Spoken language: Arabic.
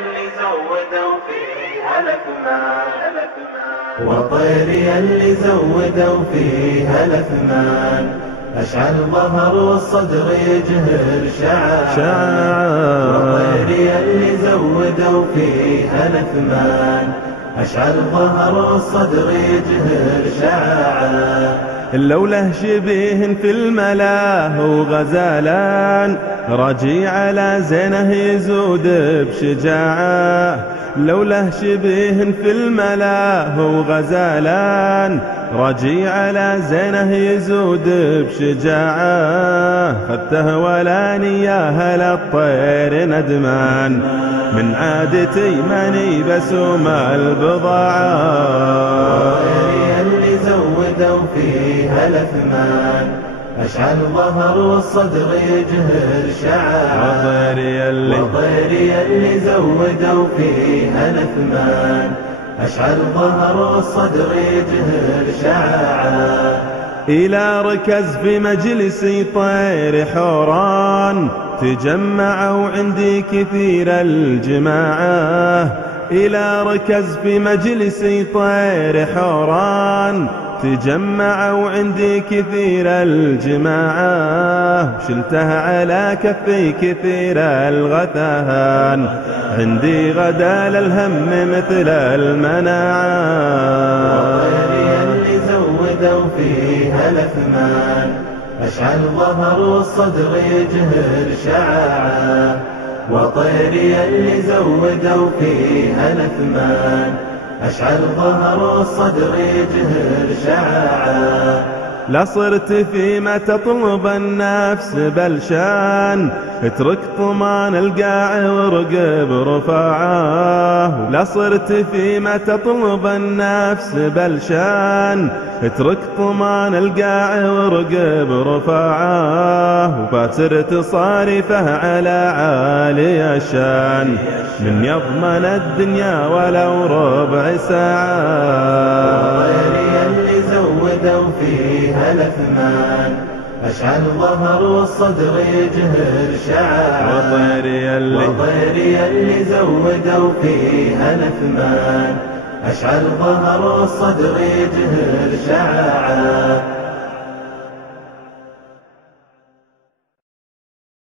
اللي زودوا فيها الأثمان، وطيري اللي زودوا فيها الأثمان، أشعل ظهر والصدر يجهر شعاع، وطيري اللي زودوا فيها الأثمان، أشعل ظهر والصدر يجهر شعاع. لوله شبيه في الملا وغزالان، راجي على زينه يزود بشجاعه. لوله شبيه في الملا وغزالان، راجي على زينه يزود بشجاعه. خذته ولاني يا هل الطير ندمان، من عادتي ماني بسوم البضاعة. اللي زودوا فيها الأثمان، أشعل ظهر والصدر يجهر شعاع، وطيري اللي زودوا فيها الأثمان، أشعل ظهر والصدر يجهر شعاع. إلى ركز في مجلسي طير حوران، تجمعوا عندي كثير الجماعة. إلى ركز في مجلسي طير حوران، تجمعوا عندي كثير الجماعة. شلته على كفي كثير الغثان، عندي غدا للهم مثل المناعة. اللي زودوا فيها الأثمان، أشعل ظهر والصدر يجهر شعاع، وطيري اللي زودوا فيها الأثمان، أشعل ظهر والصدر يجهر شعاع. لا صرت فيما تطلب النفس بلشان، اترك طمان القاع وارقب رفاعه. لا صرت فيما تطلب النفس بلشان، اترك طمان القاع وارقب رفاعه. وباترت صارفه على عالي الشان، من يضمن الدنيا ولو ربع ساعة. اللي زودوا فيها الأثمان، أشعل ظهر والصدر يجهر شعاع، وطيري اللي زودوا فيها الأثمان، أشعل ظهر والصدر يجهر شعاع.